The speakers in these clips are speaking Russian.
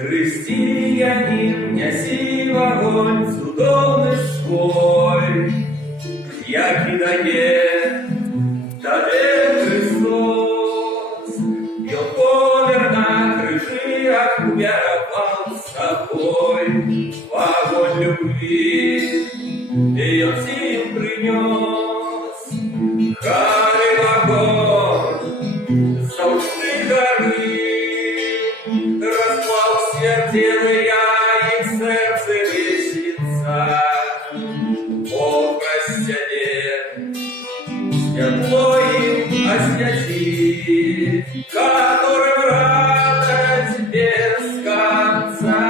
Християнин, неси в огонь судовный свой, яки дає Тебе Христос, и Он помер на крыжах, умировал с собой в огонь любви, и Он сим принес хары в огонь, завжди гори. Распал сердце я, и в сердце весится. О, простяне, светло им освяти, которым радость без конца.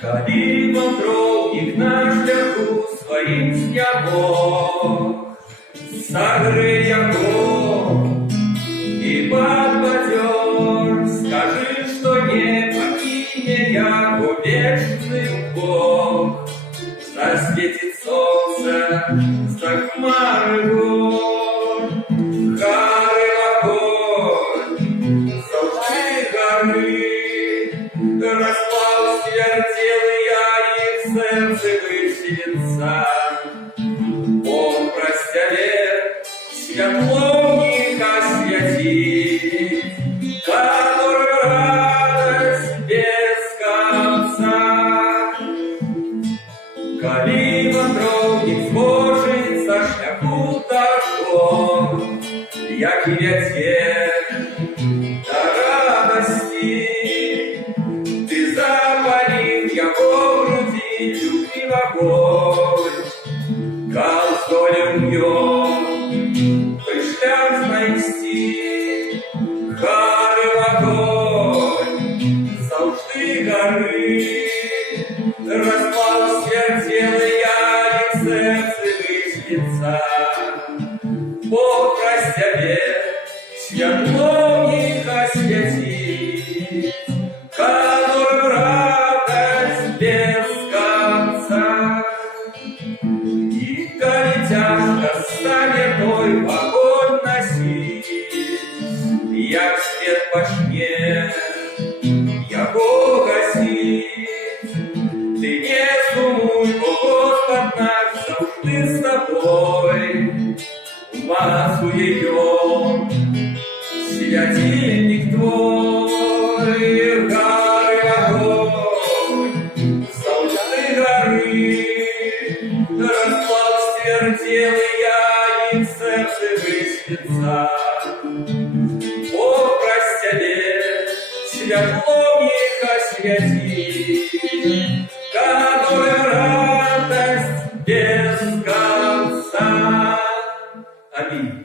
Калибом других наш верху своим снегом, согрей его и подбадер. Скажи, что не покине яко вечный Бог. Засветит солнце за хмары гор, хары в огонь, завжди горы. Расплав свертел я, и в сердце высится. Он простянет светло в них осветит, которым радость без конца. Калибом других сбожит со шляху торгов, яки ветер до радости. Ты запалил его в груди любви в огонь, колоколем днем пришлях знайти. Хары в огонь, завжди гори. Распал сердце я, и в сердце высвится. Бог простянет, светло в них осветит, которым радость без конца. И коли тяжко станет той в огонь носить, як свет почне его гасить. Ты не сумуй, бо Господь наш завжди с тобой. Массу ее, святильник твой, горы огонь, завжди гори. Расплав свертел я, и в сердце высвится. Бог простянет, светло в них осветит, которым радость без конца. Аминь.